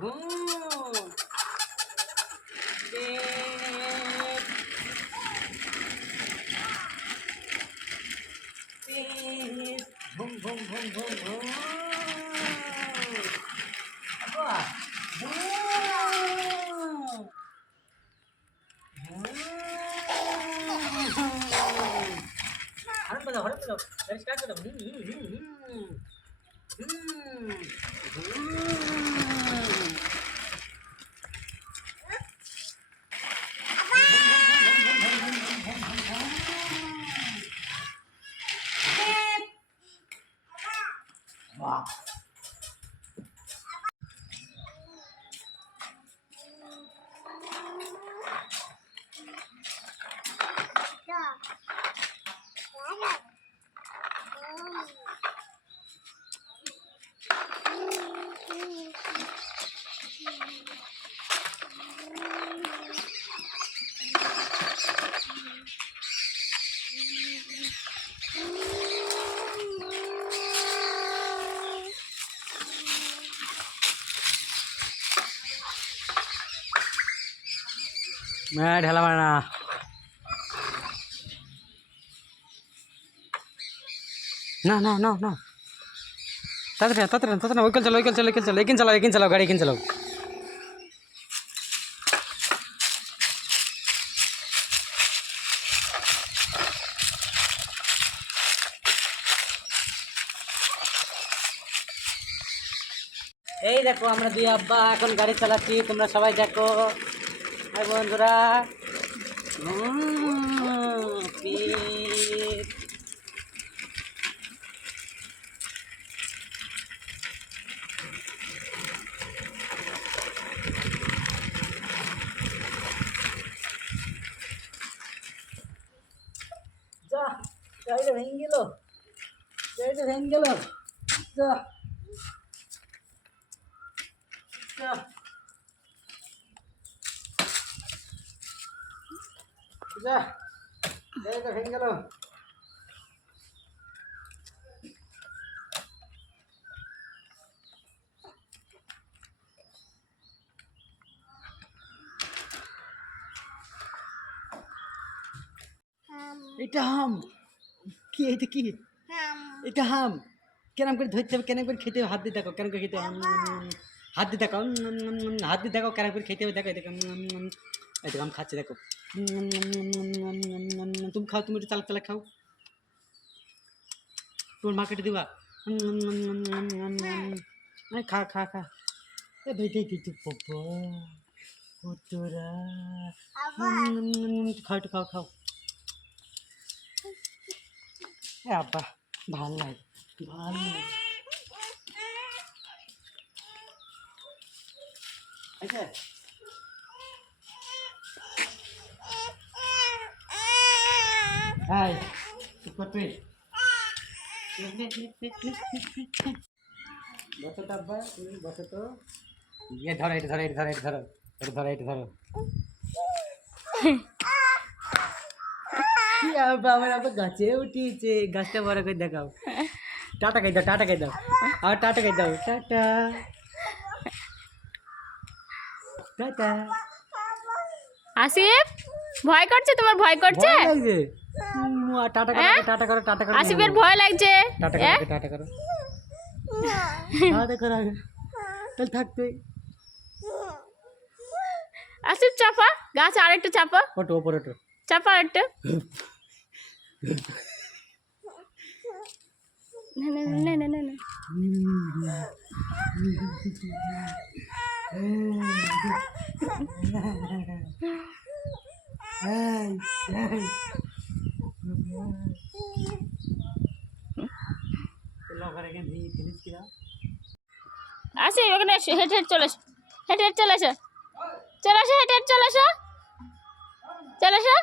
음. 네. 네. 봉봉봉봉봉. 아빠. 음. 음. 하는 거다, 하는 거다. 열심히 할 거다. 음, 음, 음. 음. 哇 হ্যাঁ ঢেলা মারে না। না না না না। তাড়াতাড়ি তাড়াতাড়ি না, তাড়াতাড়ি না, ওইখান চালাও ওইখান চালাও ওইখান চালাও এখান চালাও গাড়ি এখান চালাও। এই দেখো আমরা দুই আব্বা এখন গাড়ি চালাচ্ছি। তোমরা সবাই দেখো। হাই বন্ধুরা। যা গাড়িটা ভেঙে গেল। গাড়িটা ভেঙে গেল। যা। যা। যা গাড়িটা ভেঙে গেল। এটা হাম। কি এটা কি? এটা হাম। কেন করে ধরতে হবে কেন করে খেতে হবে। হাত দিয়ে দেখো কেন করে খেতে হবে। হাত দিয়ে দেখো হাত দিয়ে দেখো কেন করে খেতে হবে। দেখো দেখো দেখো আমি খাচ্ছি দেখো। তুমি খাও তুমি একটু চালাক চালাক খাও তোমার মার্কেটে দিবা খা খা খা এ ভেটে কিছু পাবো কতরা খাও একটু খাও খাও এ আব্বা ভালো লাগে ভালো লাগে আচ্ছা চুপ কর তুই। বসো তো আব্বা তুমি বসো তো। ইয়ে ধরো এটা ধরো এটা ধরো এটা ধরো এটা ধরো এটা ধরো। আমার আব্বা গাছে উঠিয়েছে। গাছটা বড় করে দেখাও। টাটা খাই দাও টাটা খাই দাও। আর টাটা খাই দাও। টাটা। টাটা। আসিফ ভয় করছে? তোমার ভয় করছে ভয় লাগছে উম, আর টাটা করো হ্যাঁ? টাটা করো টাটা করো আসিফের ভয় লাগছে। টাটা? করো টাটা করো। টাটা করো আগে। তাহলে থাকতে আসিফ চাপা। গাছ আরেকটু চাপা। ওটো ওপর ওটো চাপা আরেকটু। না না না না না না আসি ওখানে হেঁটে হেঁটে চলে আসে হেঁটে হেঁটে চলে আসে চলে আসে হেঁটে হেঁটে চলে আসে চলে এসো।